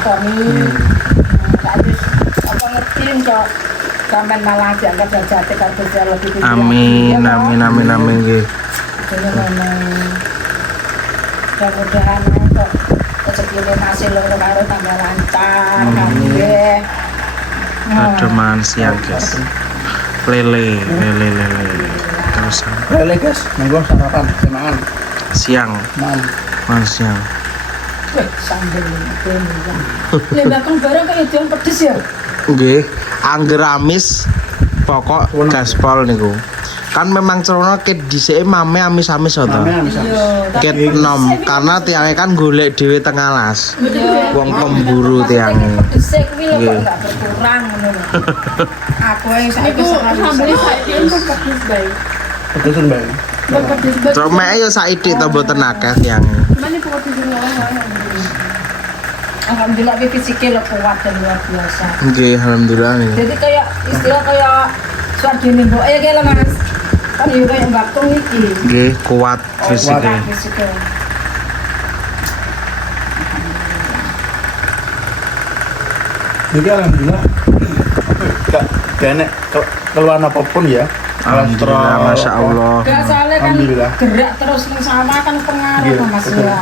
Kami habis apa ngerti kok sampean malah dianggap jajate karo lebih tinggi. Amin, amin, amin, amin nggih. Mudah-mudahan kok rezekine masih loro karo tambah lancar kabeh. Aduh man siang guys. Lele. Terus Lele guys, monggo sarapan semangan. siang. Man siang. Sambel ini. Bakang barang kayak itu yang pedes ya. Nggih, angger amis pokok gaspol niku. Kan memang cerono ket dhisike mame amis-amis to. Ket nom karena tiange kan golek dhewe teng alas. Wong pemburu tiange. Pedese kuwi lho kok enggak berkurang ngono lho. Aku yang saiki sambel saiki pedes bae. Pedesan bae. Pedes bae. Tromeke yo saithik to mboten akeh tiange. Mana kuat itu Alhamdulillah fisiknya lo kuat dan luar biasa. Nggih, alhamdulillah nih. Jadi kayak istilah kayak suadine mbok ya kayak Mas. Kan yo kayak bakung iki. Nggih, kuat fisiknya. Fisiknya. Jadi alhamdulillah gak enek keluhan apapun ya. Alhamdulillah, masya Allah. Gak soalnya kan Alhamdulillah. gerak terus ning sama kan pengaruh Iya, Mas betul. ya.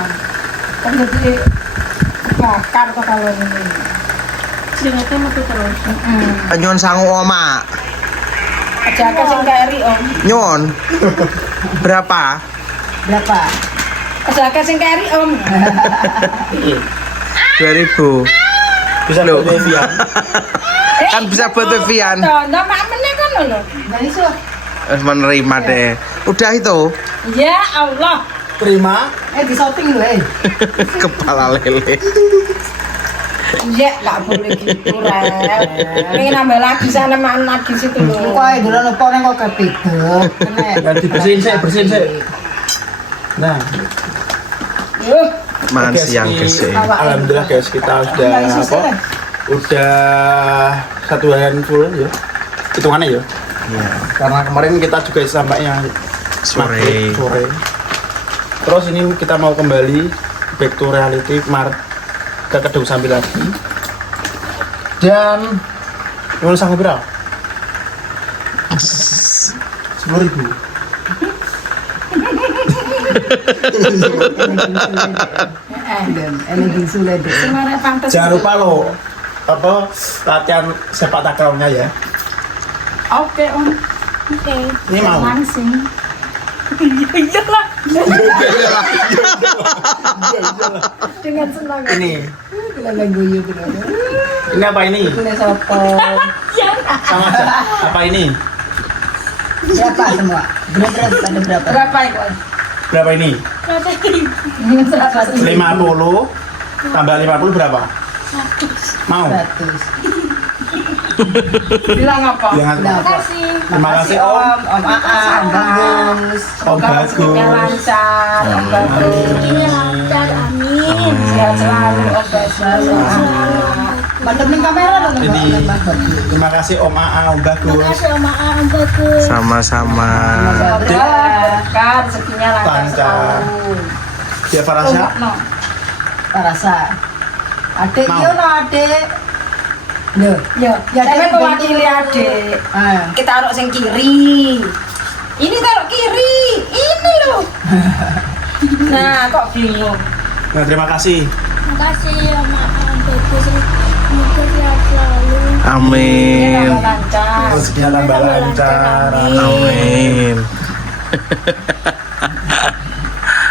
Kan jadi bakar kok kalau ini. Singate metu terus. Nyun sangu oma. Aja ke sing keri Om. Nyun. Berapa? Berapa? Aja ke sing keri Om. 2000. Bisa Loh. buat Evian. Kan bisa buat Evian. Ndak makmene kan lho. Dari iso. Harus menerima deh. Udah itu. Ya Allah. Terima. Di shopping lho Kepala lele. Iya, nggak boleh gitu, Rel. Pengen nambah lagi sana, mana lagi situ loh. Kok dulu lupa neng kok kepedek. Dan dibersihin saya, bersihin saya. Nah, Man guys, siang ini guys. alhamdulillah guys kita sudah apa? Udah 1 harian full ya. Hitungannya ya. Iya. Karena kemarin kita juga sampainya Sore. sore. Terus ini kita mau kembali back to reality Maret ke Kedung Sambil lagi. Dan nyuwun sangat berapa? 10.000. Dan energi sulit. Sebenarnya pantas. Jangan lupa lo apa latihan sepak takralnya ya. Oke, Om. Oke. Ini mau. Langsing. Iya lah. Dengan senang. Ini Kita guyu gitu. ini apa ini? Ini soto. Sama aja. Apa ini? Berapa semua? Berapa ada berapa? Berapa itu? Berapa ini? Ini berapa? 50 tambah 50 berapa? Mau? 100. Bilang apa? Jangan. Berapa? Terima kasih Om. Om Aa, Om Bagus. Om Rezekinya Bagus. lancar, Om Bagus. Sehat selalu, Om Bagus. Mantepin kamera dong. Ini terima kasih Om Aa, Om Bagus. Sama-sama. Berkah, rezekinya lancar Lancar. selalu. Dia Farasya. No. Parasa. Adik Mau. yo no adik. Loh, Ya, Ya, saya dia mewakili begitu. adik. ah. Kita taruh yang kiri. Ini taruh kiri. Ini loh. Nah, kok bingung? Nah, terima kasih. Makasih ya Mak, bagus semoga sehat selalu. Amin. Tambah lancar. Rezekinya tambah lancar. Amin.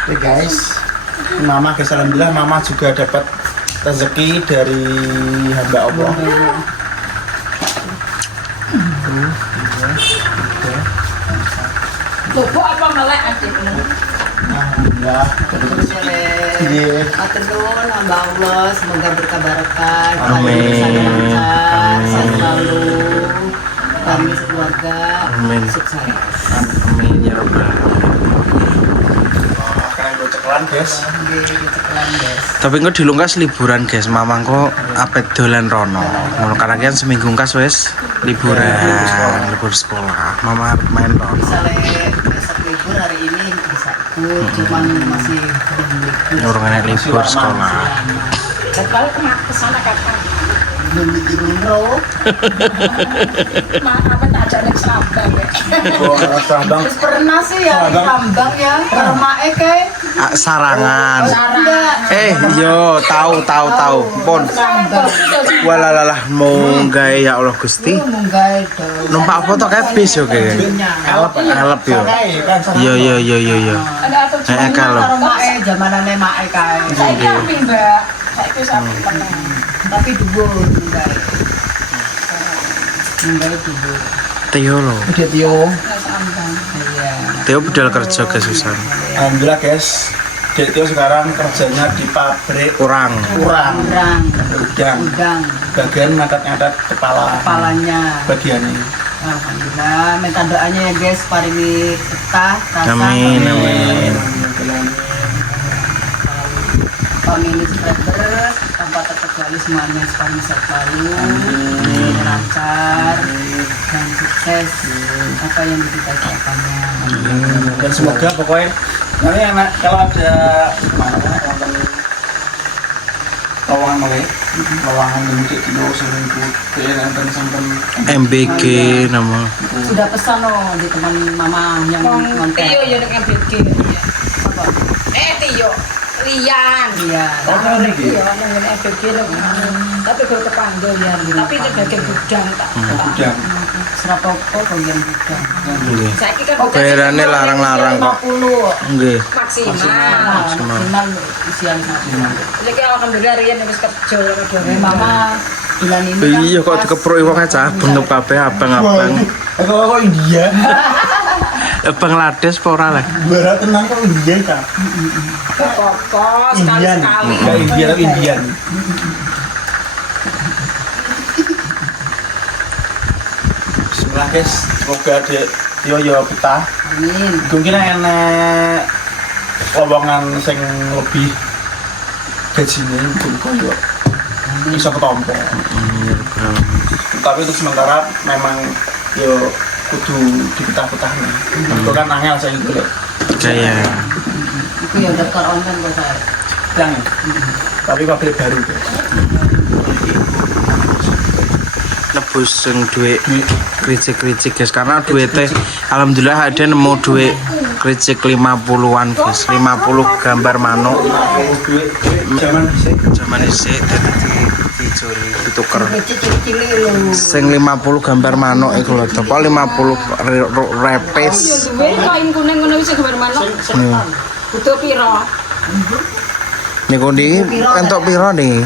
Oke guys, Mama guys, alhamdulillah Mama juga dapat rezeki dari hamba Allah. Bobo apa melek adikmu? Alhamdulillah. Iya. Matur nuwun hamba Allah, semoga berkah barokah. Amin. Sehat Amin. selalu. Kami sekeluarga Amin. sukses. Amin ya rabbal alamin. Kalian gocekelan guys. Keren guys. Tapi engko dilungkas liburan guys, mamang kok apet dolan rono. Ngono karena kan seminggu kas wis liburan, libur sekolah. Mama arep main rono. Misalnya besok libur hari ini bisa ikut, cuman masih belum libur. Urung enek libur sekolah. Kalau kesana kapan? Bro. Apa tak ajak nek Sambang ya? Oh, Sambang. Terus pernah sih ya di Sambang ya, Permae kayak Sarangan. enggak. Yo tahu. Pun. Sambang. Walalah munggah ya Allah Gusti. Munggah itu. Numpak foto kayak bis yo kayak. Elep yo. Yo. Ada atau cuma Kalau Permae zamanane Mae kae. saya kami Mbak. Saya itu sampai pernah. Tapi dhuwur munggah. Munggah dhuwur. Tio lo. Udah Tio. Nek Sambang. Iya. Tio budal kerja ke Susan. Alhamdulillah guys, Dek Tio sekarang kerjanya di pabrik Kurang. urang, Udang. udang, bagian ngatat-ngatat Kepalanya. bagiannya. Alhamdulillah, minta doanya ya guys, paringi betah, rasa. Amin. Tahun ini subscriber tanpa terkecuali semuanya selalu selalu lancar dan sukses apa yang dicita-citakannya. Dan semoga pokoknya nanti anak kalau ada kemana nonton lowongan mulai lowongan untuk Tio sering putih nonton sampai MBG nama. Sudah pesan loh di teman mama yang nonton. Tio ya dengan BG. Apa? Tio Lian. Iya. Oh, ini gitu. Iya, nang FBG lho. Tapi kalau kepanggil ya, tapi itu bagian gudang tak. udang. Serapopo bagian gudang. Nggih. Saiki kan Bayarannya larang-larang kok. 50 Nggih. maksimal. maksimal usian satu. Jadi alhamdulillah Rian wis kerja karo Mama bulan ini kan Iya kok dikepruk wong aja bentuk kabeh abang-abang. Kok India? Bangladesh apa ora lah? Barat tenang kok India kan? pokok Indian, sekali-sekali. enggak India tapi Indian. Bismillah guys, semoga Dek Tio ya betah. amin. Mungkin enak lowongan sing lebih gajinya mungkin koyo bisa ketompo. Tapi untuk sementara memang yo kudu dipetah-petah nih. Itu kan angel saya gitu loh. Kayak Itu ya daftar online kok saya. Yang tapi pabrik baru guys. nebus sing duit kricik-kricik guys karena duitnya alhamdulillah ada nemu duit kricik 50-an guys 50 gambar manuk zaman isik tadi dicuri dituker Cilik-cilik lho. sing 50 gambar manuk iku lho apa 50 repes Duwe kain kuning ngono wis gambar manuk. Butuh piro? niku ndi entuk piro nih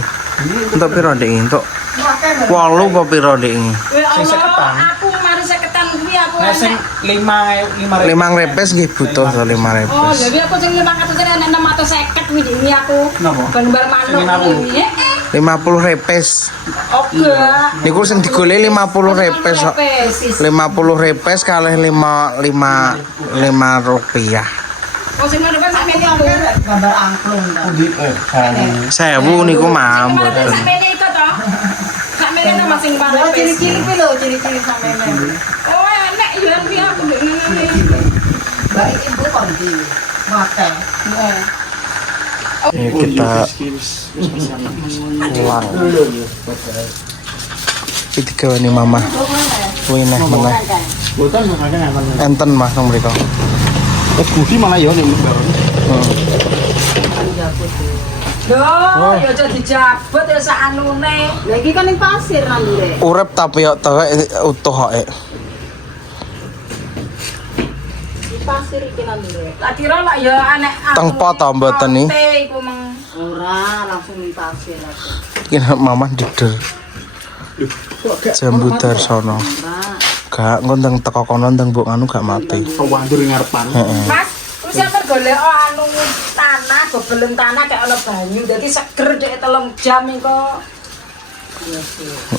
entuk piro nih entuk 8 apa piro nih Sing seketan. Aku mari seketan kuwi aku Nah sing enek. 5 repes nggih butuh to 5 Oh, repes jadi aku sing 500 enek 650 kuwi ini aku. Napa? Gambar manuk Sing iki. 50 repes Oke. niku sing digoleki 50 repes kok 50 repes kalih 5 rupiah Oh, sing ngono kan sampe niku. Gambar angklung ta. sewu niku mah mboten Sampe niku to. Sampe niku masing Oh, bareng. ciri-ciri kuwi lho, ciri-ciri sampeyan. Oh, enek ya kuwi aku ndek ngene. Mbak ibu kok ndi? Mate. ini kita pulang iki digawani mama kuwi neh meneh Bukan makanya aman. enten mah nang mriko Budi malah ya ning baru. Loh, ya aja dijabut ya sak anune. Lah iki kan ning pasir nandure. urip tapi kok tewek utuh kok Di pasir iki nandure. Lah kira lak ya anek aku. Teng pot to mboten nih? Iku meng Ora langsung ning pasir aku. iki mama dider jambu darsono gak ngonteng teko kono ndang mbok anu gak mati Sawandur ngarepan. heeh Mas, wis sampe golek anu tanah, gobelen tanah kayak ana banyu, dadi seger dek 3 jam iku.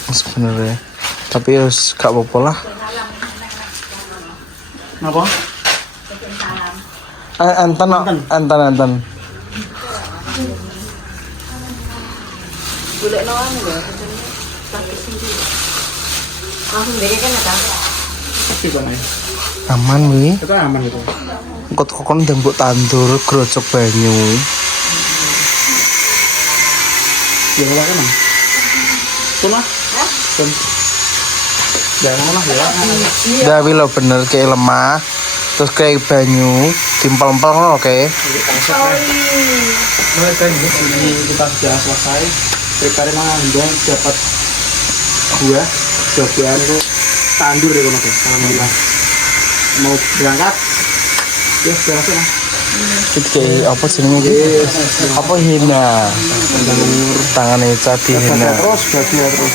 sebenarnya tapi wis gak apa-apa lah Napa? enten Golekno anu lho, langsung dek kan ada. Tapi kok nih. aman wi Itu aman itu. kok kokon ndang mbok tandur grocok banyu Ya kalau kan. Tunah. Tun. Jangan lah ya. Dah lo bener kayak lemah. Terus kayak banyu, timpel-empel ngono kayak. Mereka ini kita sudah selesai. Prepare Anda dapat buah-buahan itu tandur deh kalau guys. Alhamdulillah. Mau berangkat? Ya berangkat lah. Itu kayak apa sih ini? Apa hina? Tangannya cati hina. Terus bahagia terus.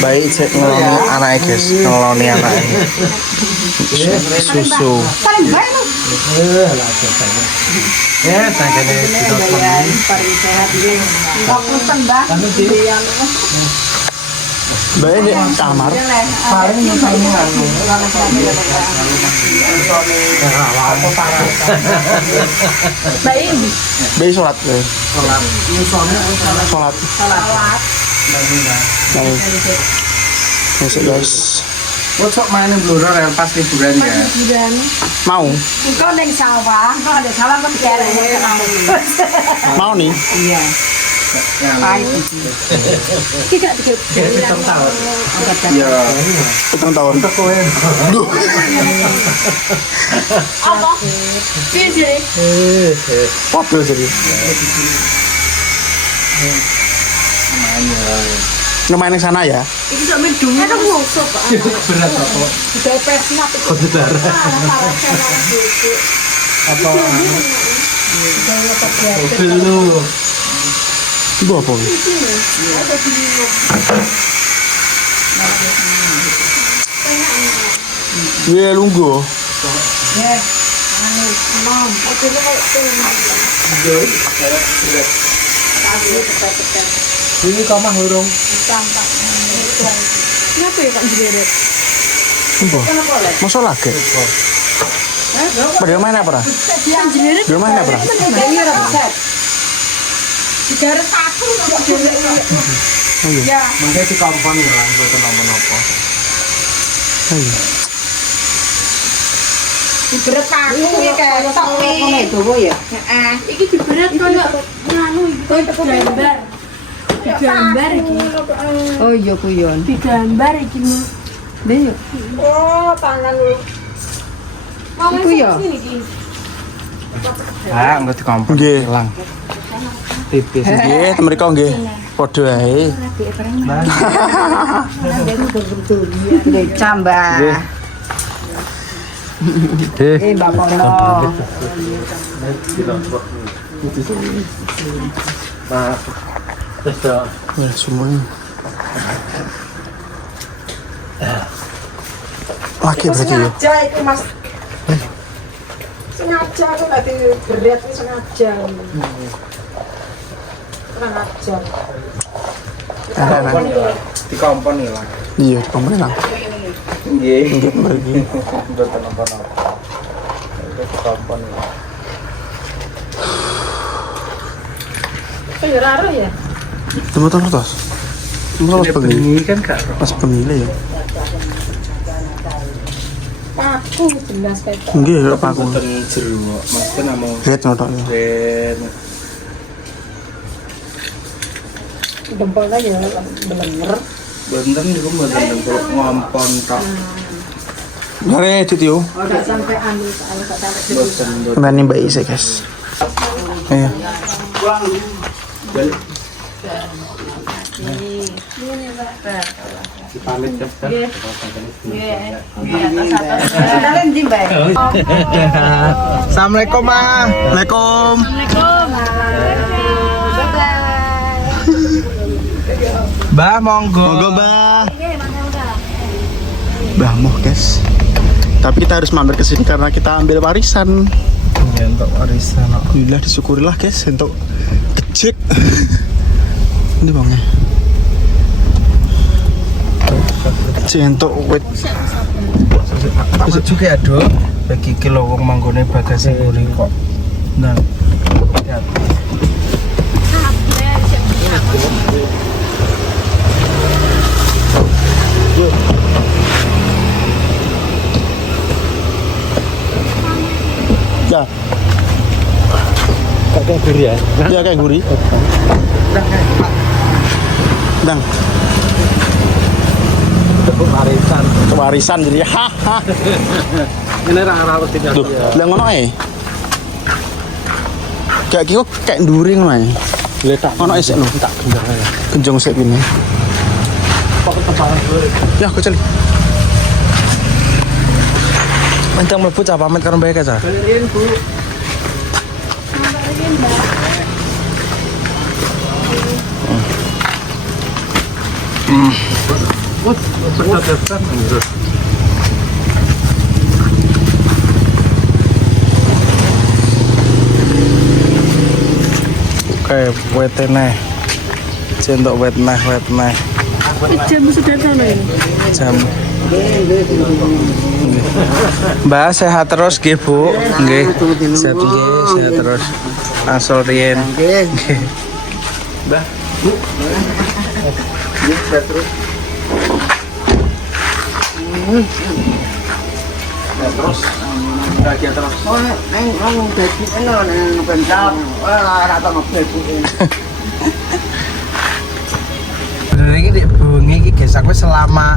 Baik cek ngeloni anaknya guys, ngeloni anaknya. Susu. Ya, saya kena Baik di kamar. paling misalnya Baik sholat guys. Sholat. Baik. Masuk guys. Bocok main blur ya pas liburan ya. Mau? Engkau neng sawah, engkau ada sawah kan kere. Mau nih? Iya. Tidak dikit. Iya. Petang tahun. Duh. Apa? Iya jadi. Popel jadi. Main yang sana ya? Ini tak mendung. Ada musuh pak. Berat apa? Sudah pesnya tapi. Apa? Dulu. Itu apa? Iya lunggu. Ini kamah hurung. Kenapa ya Kak Jeret? Masa lagi? Pada main apa? Yang Jeret. Dia main apa? Ini orang besar. Jeret satu kok Jeret. Ya. Mangke di kampung ya lah, mboten napa-napa. Ayo. Jeret satu ya kayak tapi. Itu ya. Heeh. Iki diberat koyo nganu iki gambar. Digambar iki. Oh iya kuyon. Digambar iki mah. Lha yo. Oh, tangan lu. Mau Iku ya? sini iki. Ah, enggak di kampung. Nggih. Hilang. Tipis. Nggih, mereka nggih. Padha ae. Cambah. Mbak Kono. Maaf. Terus Ya semuanya. Laki berarti ya. Sengaja itu Mas. Sengaja aku tadi berat ini sengaja. Kurang ajar. di kampung hilang. Iya, di kampung hilang. Nggih. Nggih, pergi. Mboten napa-napa. Itu di kampung hilang. Penjara ya? Teman-teman tas. Mas pengen. kan Kak. Mas pengen ya. Paku jelas kayak Nggih, ya Pak aku. Mboten jero. Mas kan mau Red notok ya. ben dempelnya ya bener. Benten niku mboten dempel ngompon tok. Mari Titio. Udah sampai ambil saya sampai Mboten Kembali Mbak Isa, guys. Ayo. pamit ya. Kalian di Mbak. Assalamualaikum, Ma. Waalaikumsalam. Mbah, monggo. Monggo, Mbah. Mbah, mau, guys. Tapi kita harus mampir ke sini karena kita ambil warisan. Ya untuk warisan. Alhamdulillah disyukurilah, guys, untuk kecik. Ini bangnya. Kecik untuk wet. Aku juga aduh bagi kilo wong manggone bagasi nguri kok. Nah. Ya. Kayak gurih ya. Ya kayak gurih. Bang. Warisan. Warisan jadi haha. Ini rara tidak. Duh, lah ngono ae. Kayak kiko kayak nduri ngono ae. Letak. Ngono ae sik lho. Tak genjong aja. Kenjong sik pine. Kok ketebalan dulu. Ya, kecil. Mentang mlebu cah pamit karo mbake cah. Balikin, Bu. Oke, wet neh. Centok wet neh. Jam sudah sana ya? Jam. Mbak sehat terus nggih, Bu. Nggih. Sehat terus. Asal riyen. Nggih. Mbah, Bu. Nggih, sehat terus. Terus. Bahagia terus. Ngomong dadi eno nang bentar. Ora tau ngebebuke. Bener iki Dik bengi iki guys, aku selama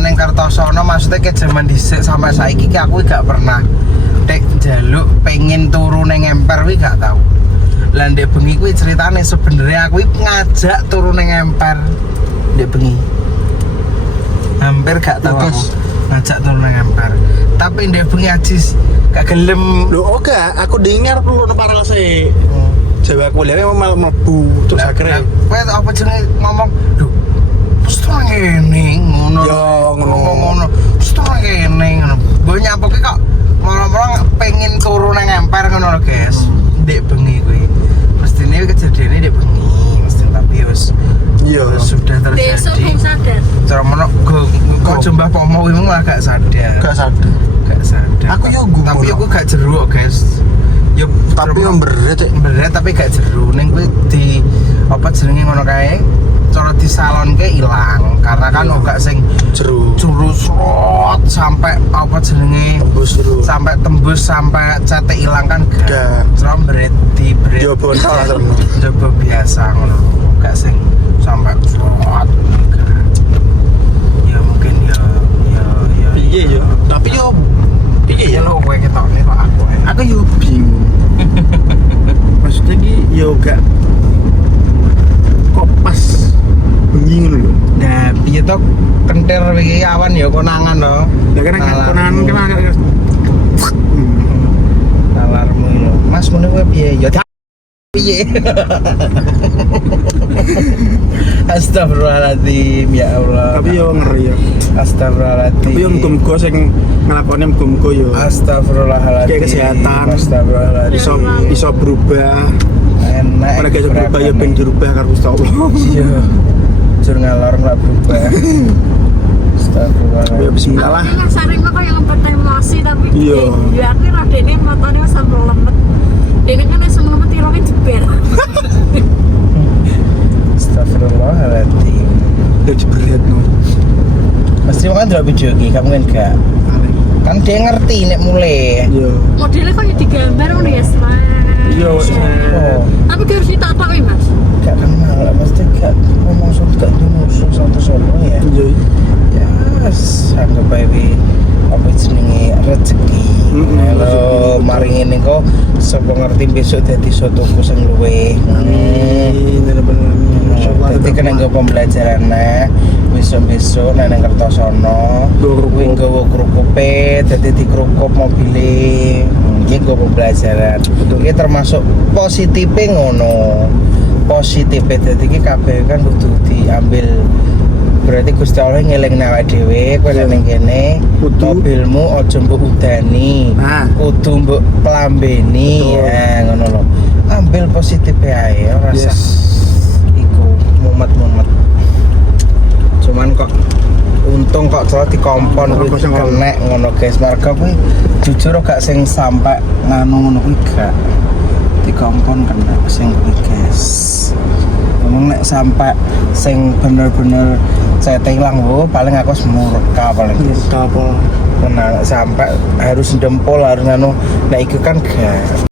ning Kertosono maksudnya ke zaman dhisik sampai saiki ki aku gak pernah tek njaluk pengen turu ning emper wi gak tau. Lah ndek bengi kuwi ceritane sebenarnya aku ngajak turu ning emper ndek bengi. Hampir gak tau aku ngajak turu ning emper. Tapi ndek bengi ajis gak gelem. Lho oke, aku dengar perlu paralel sih. Jawa kuliah malah mlebu terus akhirnya kowe apa jenenge ngomong, "Lho, wis turu ngene ngono." Ya, ngono. Ngono. Wis turu ngene ngono. Mbok nyampuke kok malah pengen turu nang emper ngono lho, guys. Ndek bengi kuwi. Mestine kejadiane ndek bengi, mesti tapi wis iya sudah terjadi. Besok belum sadar. Cara mono kok jembah pomo kuwi malah gak sadar. gak sadar. Gak sadar. Aku yo gugur. Tapi aku gak jeruk, guys. Yo Tapi yang berat ya. bener tapi gak jeru ning kuwi di apa jenenge ngono kae cara di salon ke ilang karena kan gak sing Jeru. serut sampai apa jenenge Tembus jeru. sampai tembus sampai cete ilang kan Gak. Cuma berat di berat Yo bontal terus. coba biasa ngono gak sing sampai serut ya mungkin ya Piye yo. Tapi yo piye ya ya lo kowe ketokne kok aku ae. aku yo bingung. Maksudnya ki yo gak kok pas bengi ngono lho. Nah, piye to kentir iki awan ya konangan to. Ya kan kenangan Nalarmu lho. Mas mune kowe piye? Ya piye? Astagfirullahaladzim ya Allah. tapi yo ngeri ya. Astagfirullahaladzim. Tapi yo muga-muga sing nglakone muga-muga yo Astagfirullahaladzim. kayak kesehatan. Astagfirullahaladzim. Iso berubah. Enak. Ora gak iso berubah yo ben dirubah karo Gusti Allah. Iya. Jur ngalor nggak berubah. Astagfirullahaladzim. Ya bismillah lah. Aku sering kok yang ngempet emosi tapi Iya. ya aku radene motone wis sampe lemet. Dene kan wis lemet irunge jebel. Astagfirullahaladzim. Yo jebret no. Pasti kan ndelok video iki, kamu kan gak? Kan dia ngerti nek mulai. Yo. Modelnya kok digambar ngono ya, Mas. Yo. Oh, Tapi harus ditakoki, Mas. gak kenal, pasti gak ngomong gak di musuh satu solo ya. Yo. Ya, anggap bae apa jenenge rezeki. Kalau maring ini kok sapa ngerti besok dadi sotoku sing luwih. Jadi kena nggo pembelajaran besok-besok nang Kertosono kuwi nggawa krukupe dadi dikrukup mobile. Iki nggo pembelajaran. Iki termasuk positife ngono. Positife dadi iki kabeh kan kudu diambil. Berarti Gusti Allah ngelingna awake dhewe kowe ning kene mobilmu aja mbok udani. Kudu mbok plambeni. Ya ngono lho. Ambil positif ae ora usah. Iku mumet-mumet. Cuman kok untung kok cara dikompon kuwi kenek ngono guys. Marga kuwi jujur gak sing sampai nganu ngono kuwi gak. Dikompon kena sing kuwi guys. nek sampai sing bener-bener setting lang paling aku semurka paling Kapal. sampai harus dempol harus nek iku kan gak